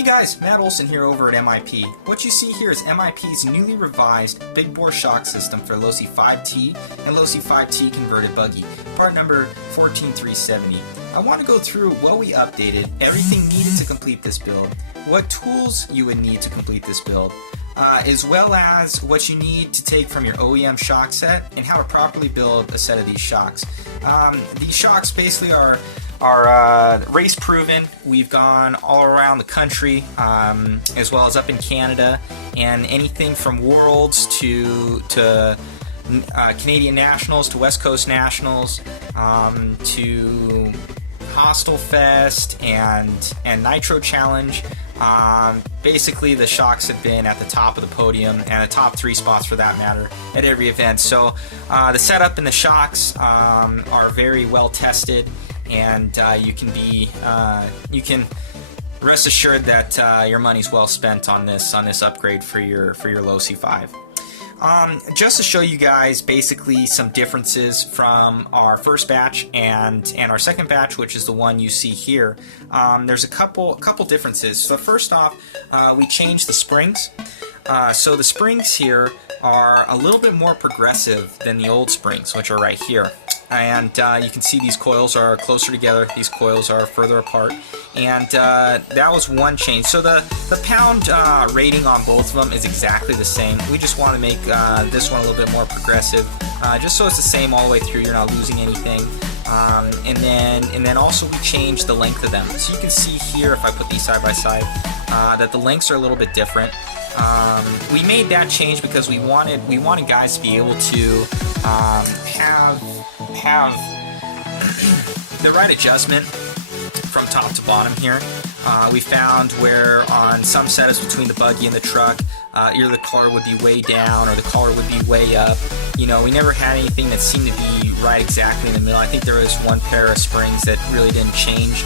Hey guys, Matt Olson here over at MIP. What you see here is MIP's newly revised big bore shock system for LOSI 5T and LOSI 5T converted buggy, part number 14370. I want to go through what we updated, everything needed to complete this build, what tools you would need to complete this build, as well as what you need to take from your OEM shock set and how to properly build a set of these shocks. These shocks basically are race proven. We've gone all around the country, as well as up in Canada, and anything from Worlds to Canadian Nationals to West Coast Nationals, to Hostel Fest and Nitro Challenge. Basically the shocks have been at the top of the podium and the top 3 spots for that matter at every event. So the setup and the shocks are very well tested, and you can rest assured that your money's well spent on this upgrade for your LOSI 5. Just to show you guys basically some differences from our first batch and our second batch, which is the one you see here. There's a couple differences. So first off, we changed the springs. So the springs here are a little bit more progressive than the old springs, which are right here. And you can see these coils are closer together, these coils are further apart, and that was one change. So the pound rating on both of them is exactly the same. We just want to make this one a little bit more progressive, just so it's the same all the way through, you're not losing anything. And then also we changed the length of them. So you can see here, if I put these side by side, that the lengths are a little bit different. We made that change because we wanted guys to be able to have the right adjustment from top to bottom here. We found where on some setups between the buggy and the truck, either the collar would be way down or the collar would be way up. You know, we never had anything that seemed to be right exactly in the middle. I think there was one pair of springs that really didn't change,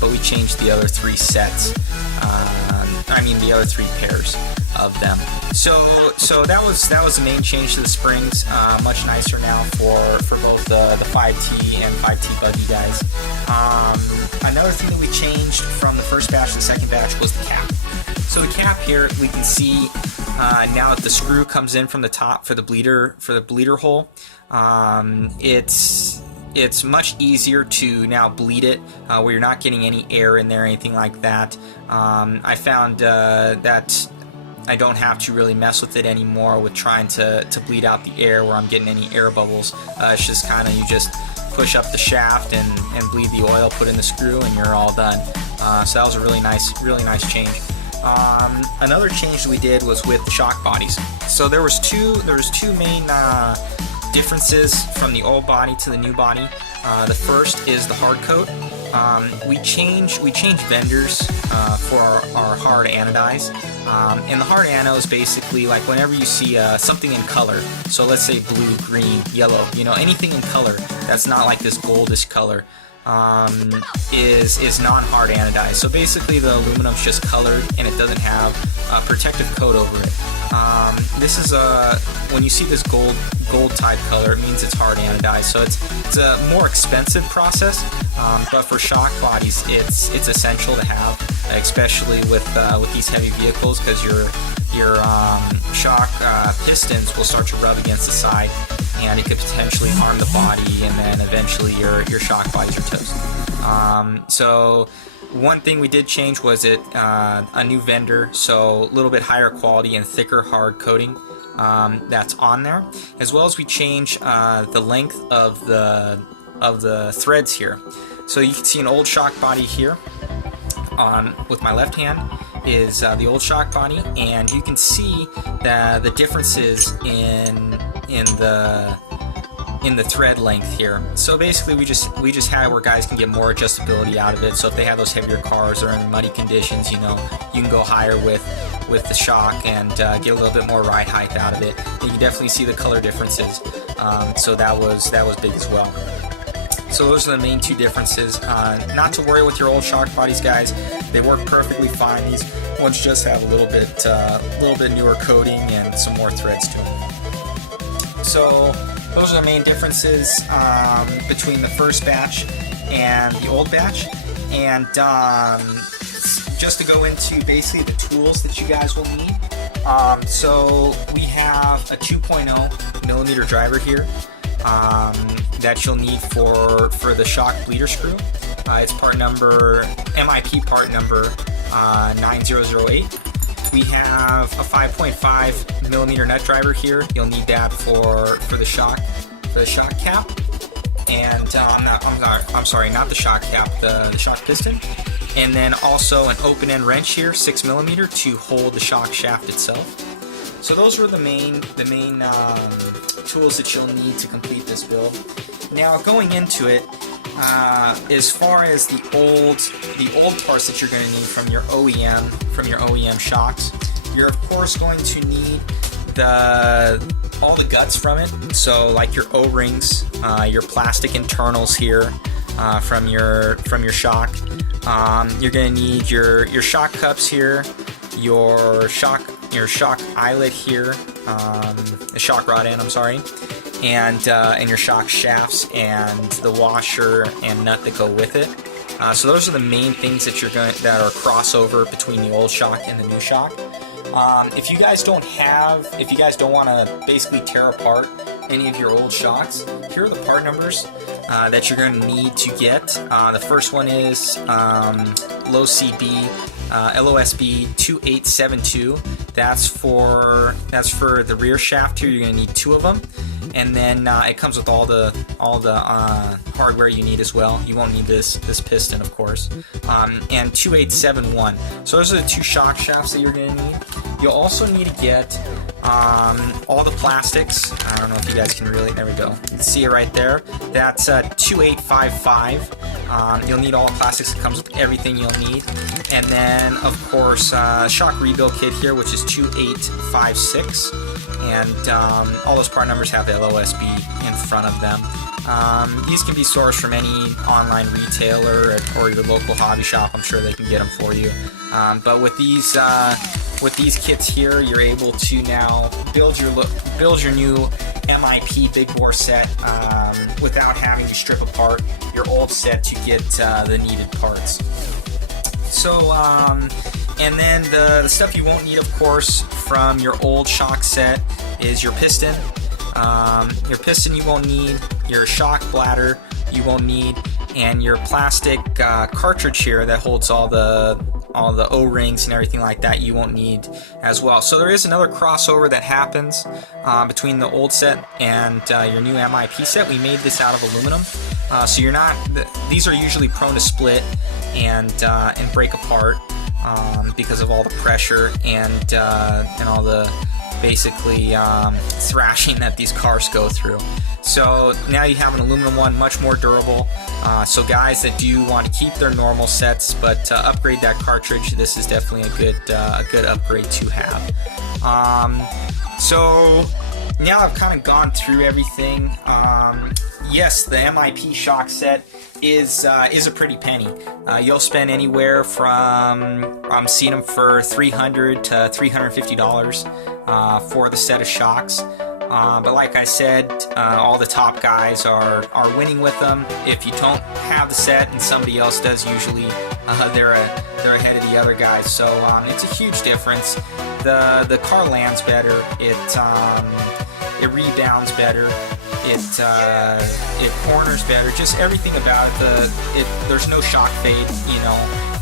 but we changed the other 3 sets. The other 3 pairs of them. So that was the main change to the springs. Much nicer now for both the 5T and 5T buggy guys. Another thing that we changed from the first batch to the second batch was the cap. So the cap here, we can see now that the screw comes in from the top for the bleeder hole. It's much easier to now bleed it, where you're not getting any air in there or anything like that. I found that I don't have to really mess with it anymore with trying to bleed out the air where I'm getting any air bubbles. It's just kind of, you just push up the shaft and bleed the oil, put in the screw, and you're all done. So that was a really nice change. Another change that we did was with the shock bodies. So there was two main differences from the old body to the new body. The first is the hard coat. We changed vendors for our hard anodize. And the hard ano is basically like whenever you see something in color, so let's say blue, green, yellow, anything in color that's not like this goldish color, is non-hard anodized. So basically the aluminum's just colored and it doesn't have a protective coat over it. This is when you see this gold type color, it means it's hard anodized. So it's a more expensive process, but for shock bodies it's essential to have, especially with these heavy vehicles, because your shock pistons will start to rub against the side, and it could potentially harm the body, and then eventually your shock bodies are toast. So one thing we did change was a new vendor, so a little bit higher quality and thicker hard coating that's on there, as well as we changed the length of the threads here. So you can see an old shock body here with my left hand is the old shock body, and you can see the differences in the thread length here. So basically we just had where guys can get more adjustability out of it. So if they have those heavier cars or in muddy conditions, you can go higher with the shock and get a little bit more ride height out of it. And you can definitely see the color differences. So that was big as well. So those are the main 2 differences. Not to worry with your old shock bodies, guys. They work perfectly fine. These ones just have a little bit newer coating and some more threads to them. So those are the main differences between the first batch and the old batch. And just to go into basically the tools that you guys will need. So we have a 2.0 millimeter driver here that you'll need for the shock bleeder screw. It's part number, MIP part number 9008. We have a 5.5 millimeter nut driver here. You'll need that for the shock cap. And I'm sorry, not the shock cap, the shock piston. And then also an open end wrench here, 6 millimeter, to hold the shock shaft itself. So those were the main tools that you'll need to complete this build. Now going into it, as far as the old parts that you're going to need from your OEM shocks, you're of course going to need all the guts from it. So like your O-rings, your plastic internals here from your shock. You're going to need your shock cups here, your shock eyelet here, the shock rod end, I'm sorry, and your shock shafts and the washer and nut that go with it. So those are the main things that that are crossover between the old shock and the new shock. If you guys don't want to basically tear apart any of your old shocks, here are the part numbers that you're going to need to get. The first one is LOSI LOSB 2872. That's for the rear shaft here. You're going to need 2 of them, and then it comes with all the hardware you need as well. You won't need this piston, of course. And 2871. So those are the 2 shock shafts that you're going to need. You'll also need to get all the plastics. I don't know if you guys can really, there we go. You can see it right there. That's 2855. You'll need all the plastics. It comes with everything you'll need. And then, of course, shock rebuild kit here, which is 2856. And all those part numbers have the LOSB in front of them. These can be sourced from any online retailer or your local hobby shop. I'm sure they can get them for you. But with these kits here, you're able to now build your new MIP big bore set without having to strip apart your old set to get the needed parts. So, and then the stuff you won't need, of course, from your old shock set is your piston. Your piston you won't need, your shock bladder you won't need, and your plastic cartridge here that holds all the O-rings and everything like that you won't need as well. So there is another crossover that happens between the old set and your new MIP set. We made this out of aluminum, so you're not. These are usually prone to split and break apart because of all the pressure and all the basically thrashing that these cars go through. So now you have an aluminum one, much more durable. So guys that do want to keep their normal sets but upgrade that cartridge, this is definitely a good upgrade to have. So now I've kind of gone through everything. Yes, the MIP shock set is a pretty penny. You'll spend anywhere from, I'm seeing them for $300 to $350 for the set of shocks. But like I said, all the top guys are winning with them. If you don't have the set and somebody else does, usually they're ahead of the other guys. So it's a huge difference. The car lands better. It rebounds better. It corners better. Just everything about it. There's no shock fade,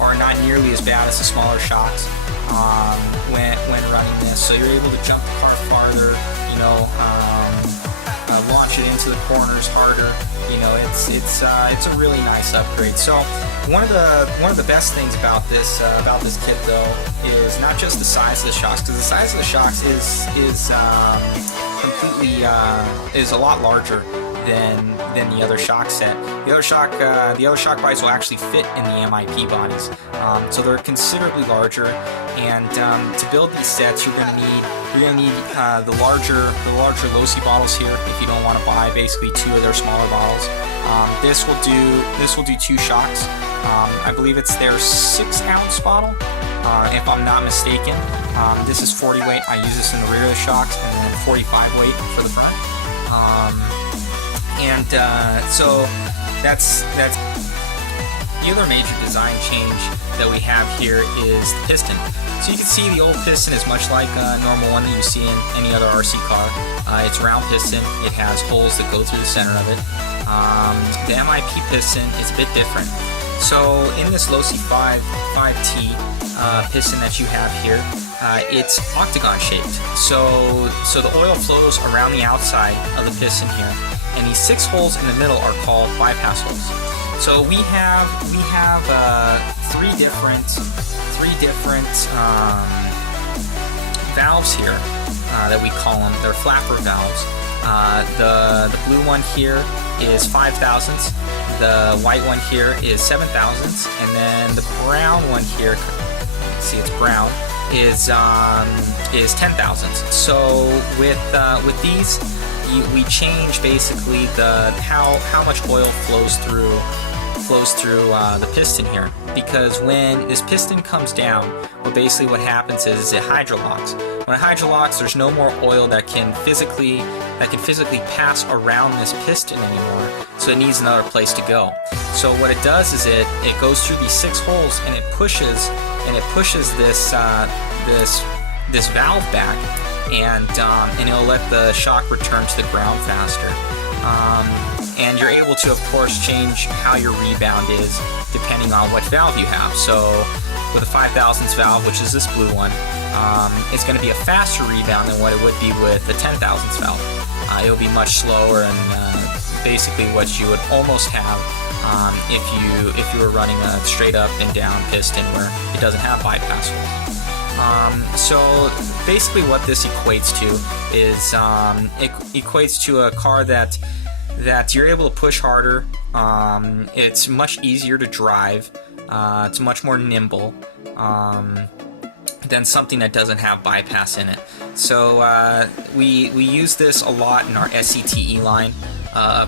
or not nearly as bad as the smaller shocks when running this. So you're able to jump the car farther. Launch it into the corners harder. It's a really nice upgrade. So one of the best things about this kit though is not just the size of the shocks, because the size of the shocks is completely is a lot larger than the other shock set. The other shock bodies will actually fit in the MIP bodies, so they're considerably larger. And to build these sets, you're going to need the larger LOSI bottles here if you don't want to buy basically 2 of their smaller bottles. This will do 2 shocks. I believe it's their 6-ounce bottle, if I'm not mistaken. This is 40 weight. I use this in the rear of the shocks, and then 45 weight for the front. So that's the other major design change that we have here is the piston. So you can see the old piston is much like a normal one that you see in any other RC car. It's round piston. It has holes that go through the center of it. The MIP piston is a bit different. So in this LOSI 5T piston that you have here, it's octagon shaped. So the oil flows around the outside of the piston here, and these 6 holes in the middle are called bypass holes. So we have 3 different valves here that we call them. They're flapper valves. The blue one here is 5 thousandths. The white one here is 7 thousandths, and then the brown one here, see it's brown, is 10 thousandths. So with these, we change basically how much oil flows through the piston here, because when this piston comes down, basically what happens is it hydrolocks. When it hydrolocks, there's no more oil that can physically pass around this piston anymore, so it needs another place to go. So what it does is it goes through these 6 holes, and it pushes this valve back, and it'll let the shock return to the ground faster. And you're able to, of course, change how your rebound is depending on what valve you have. So with a 5 thousandths valve, which is this blue one, it's going to be a faster rebound than what it would be with the 10 thousandths valve. It'll be much slower, and basically what you would almost have if you were running a straight up and down piston where it doesn't have bypass holes. So basically what this equates to is it equates to a car that you're able to push harder. It's much easier to drive. It's much more nimble than something that doesn't have bypass in it. So we use this a lot in our SCTE line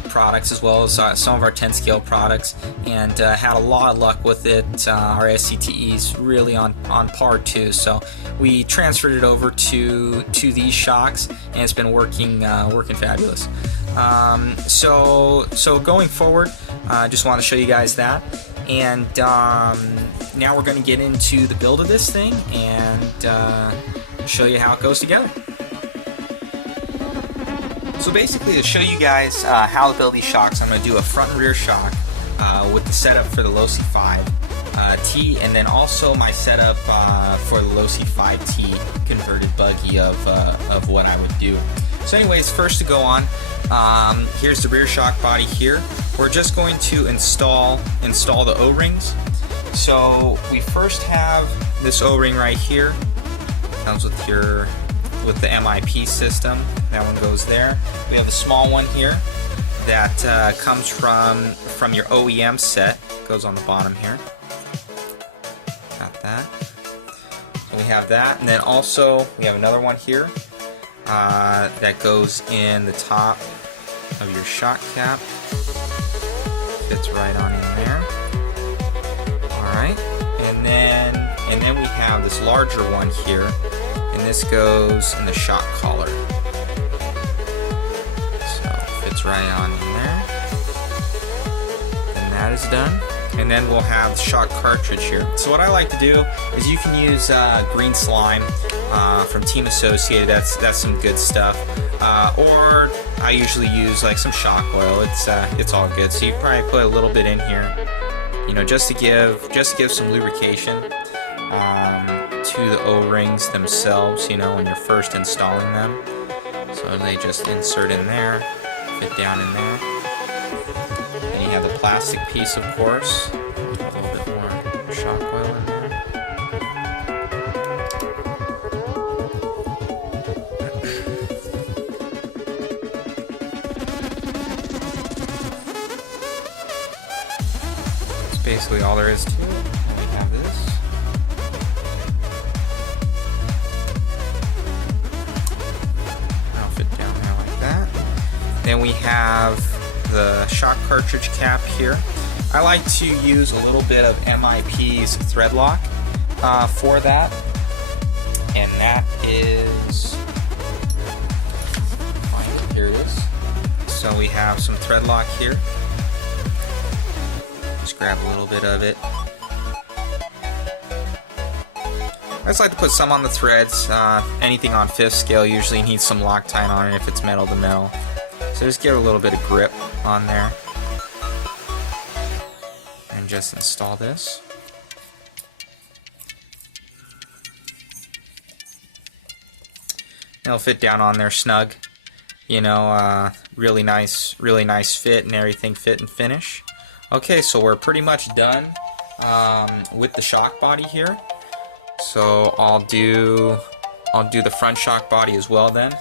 products, as well as some of our 10 scale products, and had a lot of luck with it. Our SCTE is really on par too, so we transferred it over to these shocks, and it's been working fabulous. So going forward, I just want to show you guys that, and now we're going to get into the build of this thing and show you how it goes together. So basically, to show you guys how to build these shocks, I'm going to do a front and rear shock with the setup for the LOSI 5T, and then also my setup for the LOSI 5T converted buggy of what I would do. So anyways, first to go on, here's the rear shock body here. We're just going to install the O-rings. So we first have this O-ring right here. Comes with the MIP system. That one goes there. We have the small one here that comes from your OEM set. Goes on the bottom here. Got that. So we have that, and then also we have another one here that goes in the top of your shock cap. Fits right on in there. All right, and then we have this larger one here, and this goes in the shock collar. So fits right on in there. And that is done. And then we'll have the shock cartridge here. So what I like to do is you can use green slime from Team Associated. That's some good stuff. Or I usually use like some shock oil. It's all good. So you probably put a little bit in here, you know, just to give some lubrication to the O-rings themselves, you know, when you're first installing them. So they just insert in there, fit down in there. And you have the plastic piece, of course. A little bit more shock oil in there. That's basically all there is to it. We have this. That'll fit down there like that. Then we have the shock cartridge cap here. I like to use a little bit of MIP's thread lock for that, and that is, here it is. So we have some thread lock here. Just Just grab a little bit of it. I just like to put some on the threads. Anything on 5th scale usually needs some Loctite on it if it's metal to metal. So just get a little bit of grip on there. And just install this. It'll fit down on there snug. You know, really nice fit and everything fit and finish. Okay, so we're pretty much done with the shock body here. So I'll do the front shock body as well then.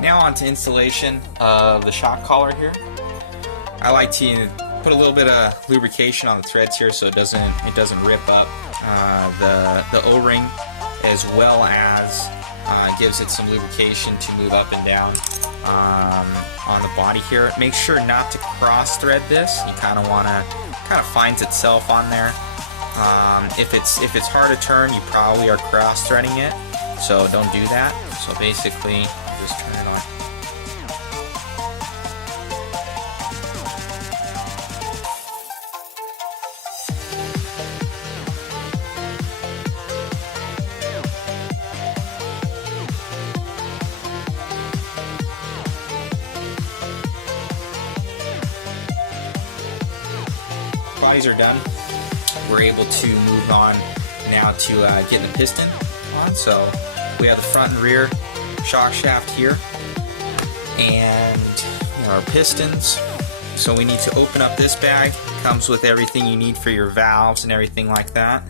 Now on to installation of the shock collar here. I like to put a little bit of lubrication on the threads here so it doesn't rip up the O-ring, as well as gives it some lubrication to move up and down on the body here. Make sure not to cross thread this. You kind of finds itself on there. If it's hard to turn, you probably are cross threading it, so don't do that. So basically, just turn it on. Bodies are done. We're able to move on now to get the piston on. So we have the front and rear shock shaft here, and our pistons. So we need to open up this bag. Comes with everything you need for your valves and everything like that.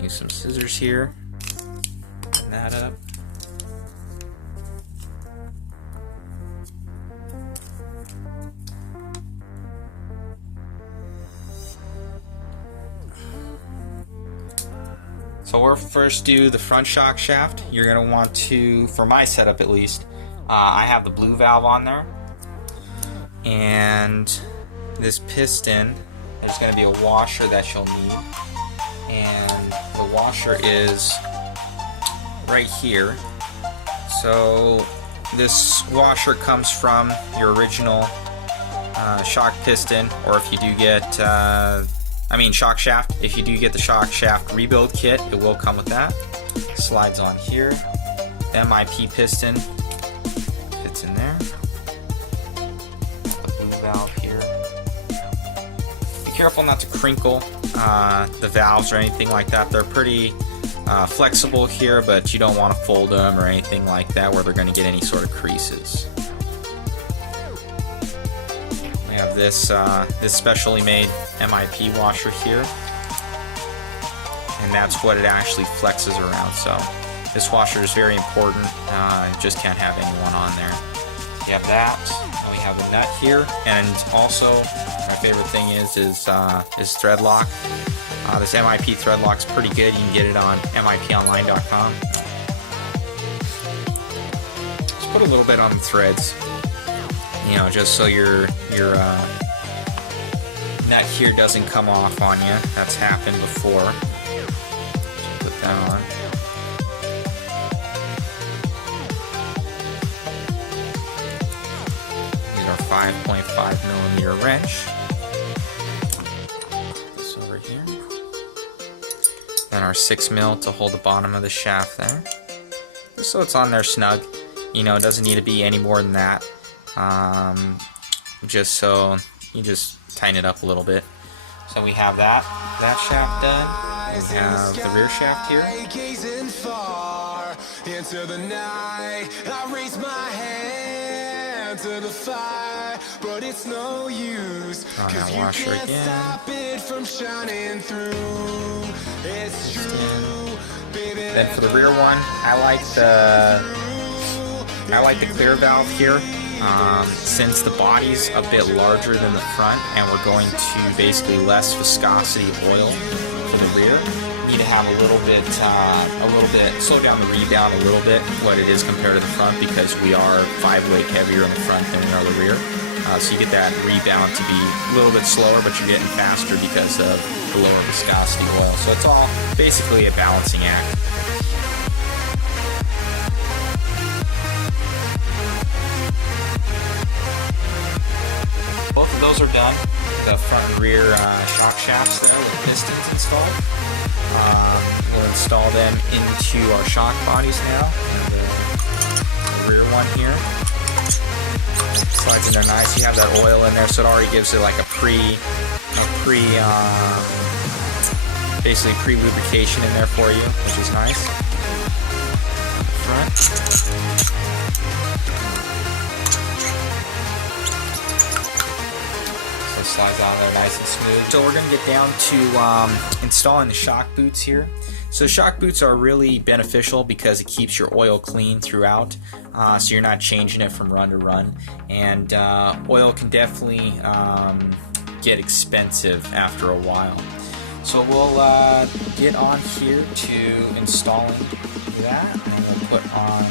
Use some scissors here. Open that up. So we'll first do the front shock shaft. You're going to want to, for my setup at least, I have the blue valve on there. And this piston, there's going to be a washer that you'll need. And the washer is right here. So this washer comes from your original shock piston, or if you do get shock shaft. If you do get the shock shaft rebuild kit, it will come with that. Slides on here. MIP piston fits in there. The blue valve here. Be careful not to crinkle the valves or anything like that. They're pretty flexible here, but you don't want to fold them or anything like that where they're going to get any sort of creases. We have this specially made MIP washer here, and that's what it actually flexes around. So this washer is very important. Just can't have anyone on there. You have that. And we have the nut here, and also my favorite thing is thread lock. This MIP thread lock is pretty good. You can get it on MIPonline.com. Just put a little bit on the threads, just so your nut here doesn't come off on you. That's happened before. Just put that on. Use our 5.5 millimeter wrench. Put this over here. Then our 6 mil to hold the bottom of the shaft there. Just so it's on there snug. It doesn't need to be any more than that. Just so you just tighten it up a little bit. So we have that shaft done. We have the rear shaft here. Into the night, I raise my hand to the fire, but it's no use, cause you can't stop it from shining through. It's true, baby. Then for the rear one, I like the clear valve here. Since the body's a bit larger than the front and we're going to basically less viscosity oil for the rear, you need to have a little bit slow down the rebound a little bit what it is compared to the front, because we are 5 weight heavier in the front than we are the rear. So you get that rebound to be a little bit slower, but you're getting faster because of the lower viscosity oil. So it's all basically a balancing act. Both of those are done. The front and rear shock shafts there with pistons installed. We'll install them into our shock bodies now. And the rear one here slides in there nice. You have that oil in there, so it already gives it like basically pre-lubrication in there for you, which is nice. Front. So it slides out there nice and smooth. So we're going to get down to installing the shock boots here. So shock boots are really beneficial because it keeps your oil clean throughout, so you're not changing it from run to run, and oil can definitely get expensive after a while. So we'll get on here to installing that, and we'll put on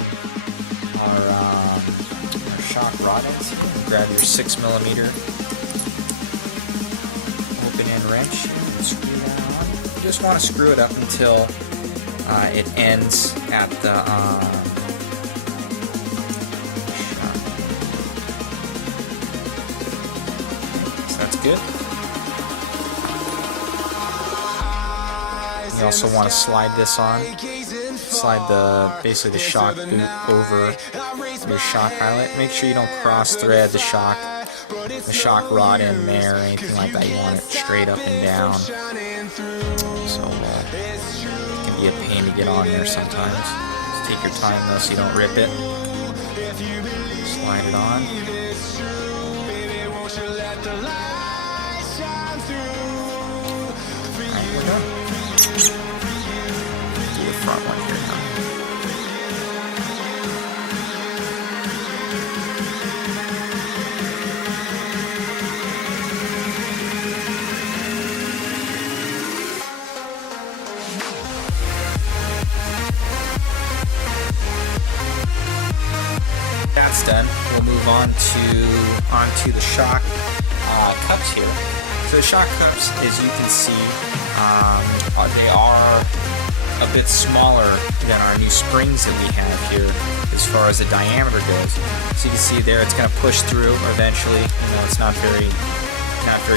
our shock rod ends here. Grab your 6mm open-end wrench and screw that on. You just want to screw it up until it ends at the shock. So that's good. You also want to slide this on. Slide basically the shock boot over your shock eyelet. Make sure you don't cross thread the shock rod in there or anything like that. You want it straight up and down. So it can be a pain to get on there sometimes. Just take your time though so you don't rip it. Slide it on. Alright, we're done. Do the front one here now. That's done. We'll move onto the shock cups here. So the shock cups, as you can see, they are a bit smaller than our new springs that we have here as far as the diameter goes. So you can see there, it's going to push through eventually. You know, it's not very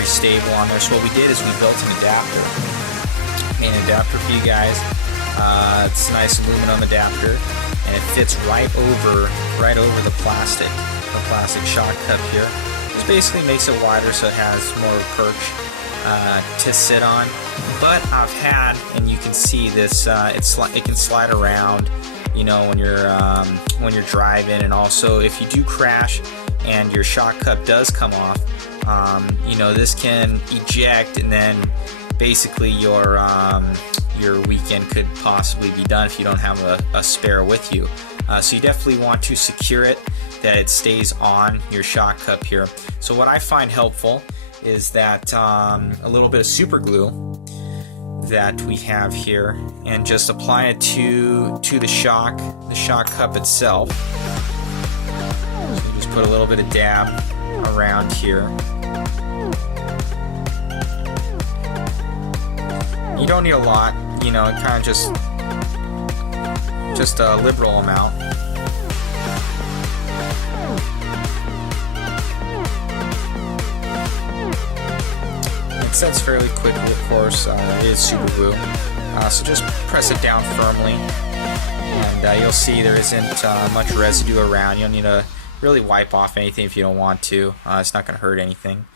stable on there. So what we did is we built an adapter. Made an adapter for you guys. It's a nice aluminum adapter, and it fits right over the plastic shock cup here. This basically makes it wider so it has more perch to sit on. But I've had, and you can see this, it can slide around, you know, when you're driving, and also if you do crash and your shock cup does come off, you know, this can eject, and then basically your weekend could possibly be done if you don't have a spare with you. So you definitely want to secure it that it stays on your shock cup here. So what I find helpful is that a little bit of super glue that we have here, and just apply it to the shock cup itself. So you just put a little bit of dab around here. You don't need a lot, you know, kind of just a liberal amount. It sets fairly quickly, of course. It is super glue, so just press it down firmly, and you'll see there isn't much residue around. You don't need to really wipe off anything if you don't want to. It's not going to hurt anything.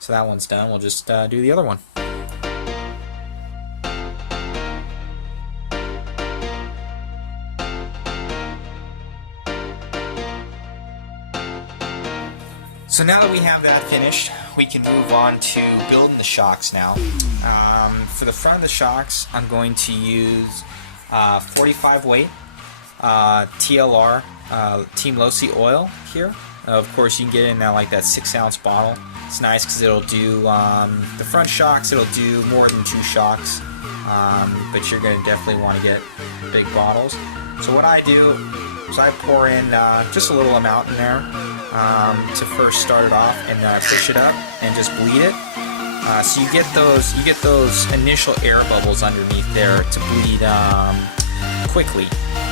So that one's done. We'll just do the other one. So now that we have that finished, we can move on to building the shocks now. For the front of the shocks, I'm going to use 45 weight TLR Team LOSI oil here, Of course, you can get it in that like that 6-ounce bottle. It's nice because it'll do the front shocks. It'll do more than 2 shocks, but you're gonna definitely want to get big bottles. So what I do is I pour in just a little amount in there to first start it off, and fish it up and just bleed it. So you get those initial air bubbles underneath there to bleed quickly.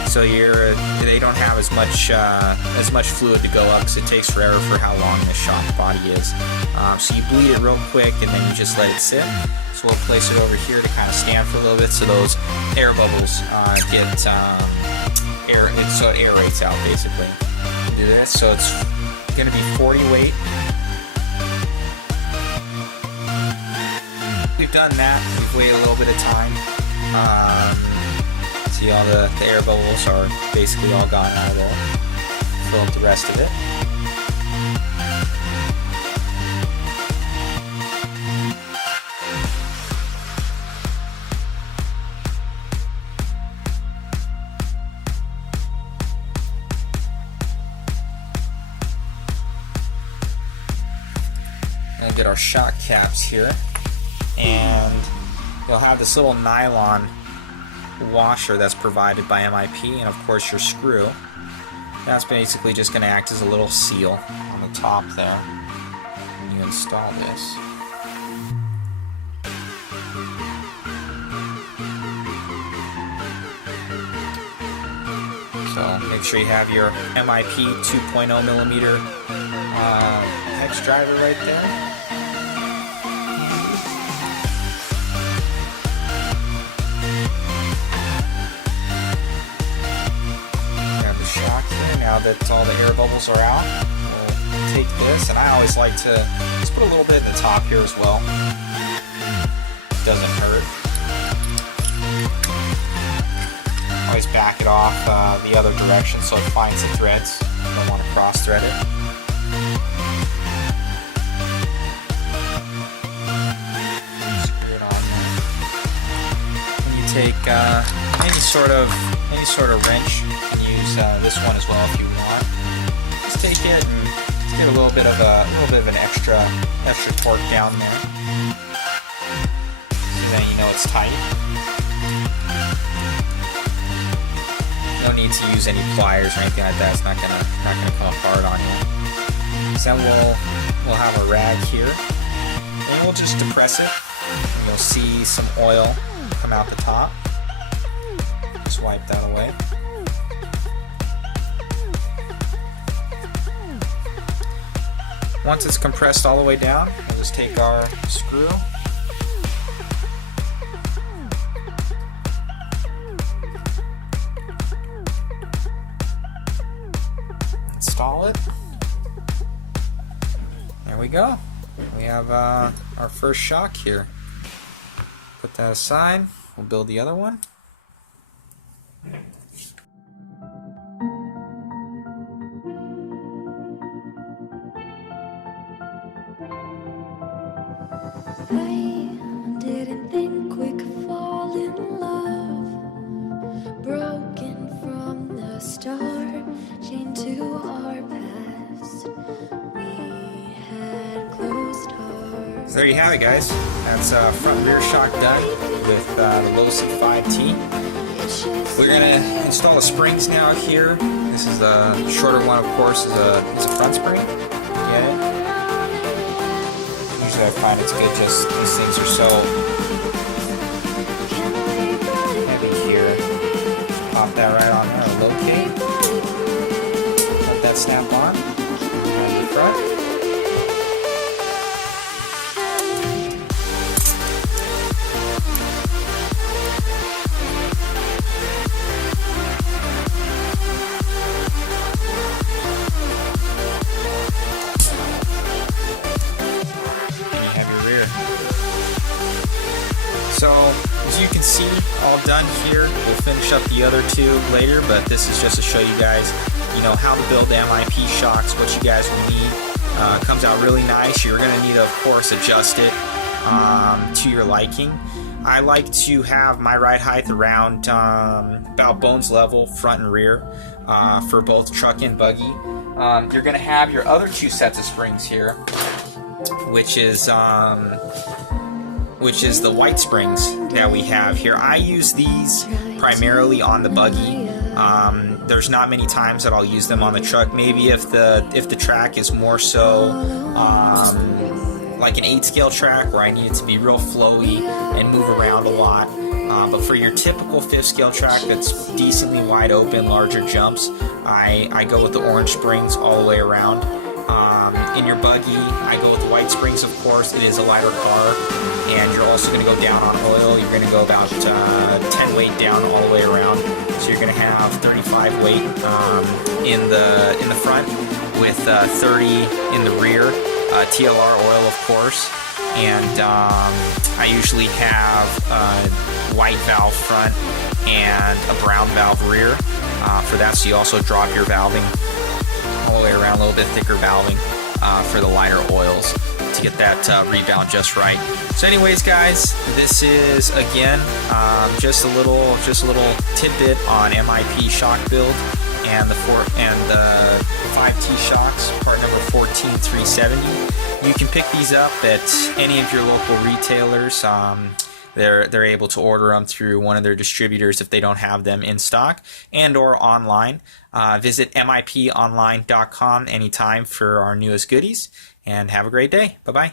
So they don't have as much fluid to go up because it takes forever for how long the shock body is. So you bleed it real quick and then you just let it sit. So we'll place it over here to kind of stand for a little bit so those air bubbles get air, so it aerates out basically. Do this. So it's going to be 40 weight. We've done that. We've waited a little bit of time. See, all the air bubbles are basically all gone out of there. Fill up the rest of it. We'll get our shock caps here, and you'll have this little nylon washer that's provided by MIP, and of course your screw. That's basically just going to act as a little seal on the top there when you install this. So make sure you have your MIP 2.0 millimeter hex driver right there. Now that all the air bubbles are out, we'll take this, and I always like to just put a little bit at the top here as well. Doesn't hurt. Always back it off the other direction so it finds the threads. You don't want to cross thread it. Screw it on there. And you take any sort of wrench. This one as well if you want. Just take it and get a little bit of an extra torque down there, so then you know it's tight. No need to use any pliers or anything like that. It's not gonna come apart on you. So then we'll have a rag here, and we'll just depress it. And you'll see some oil come out the top. Just wipe that away. Once it's compressed all the way down, we'll just take our screw, install it. There we go. We have our first shock here. Put that aside. We'll build the other one. I didn't think we could fall in love, broken from the start, chained to our past. We had closed hearts. So there you have it, guys. That's front rear shock done with the LOSI 5T. We're gonna install the springs now here. This is the shorter one, of course, is a front spring. Yeah. I find it's good, just these things are so heavy here. Just pop that right on there, locate, let that snap on, and the front. So, as you can see, all done here. We'll finish up the other two later, but this is just to show you guys, how to build the MIP shocks, what you guys will need. It comes out really nice. You're going to need to, of course, adjust it to your liking. I like to have my ride height around about bones level, front and rear, for both truck and buggy. You're going to have your other two sets of springs here, which is the white springs that we have here. I use these primarily on the buggy. There's not many times that I'll use them on the truck. Maybe if the track is more so like an 8-scale track where I need it to be real flowy and move around a lot. But for your typical 5th-scale track that's decently wide open, larger jumps, I go with the orange springs all the way around. In your buggy, I go with the white springs, of course. It is a lighter car, and you're also going to go down on oil. You're going to go about 10 weight down all the way around. So you're going to have 35 weight in the front with 30 in the rear. TLR oil, of course. And I usually have a white valve front and a brown valve rear for that. So you also drop your valving all the way around, a little bit thicker valving for the lighter oils to get that rebound just right. So anyways, guys, this is again just a little tidbit on MIP shock build and the 5T shocks, part number 14370. You can pick these up at any of your local retailers. They're able to order them through one of their distributors if they don't have them in stock, and or online. Visit MIPonline.com anytime for our newest goodies, and have a great day. Bye-bye.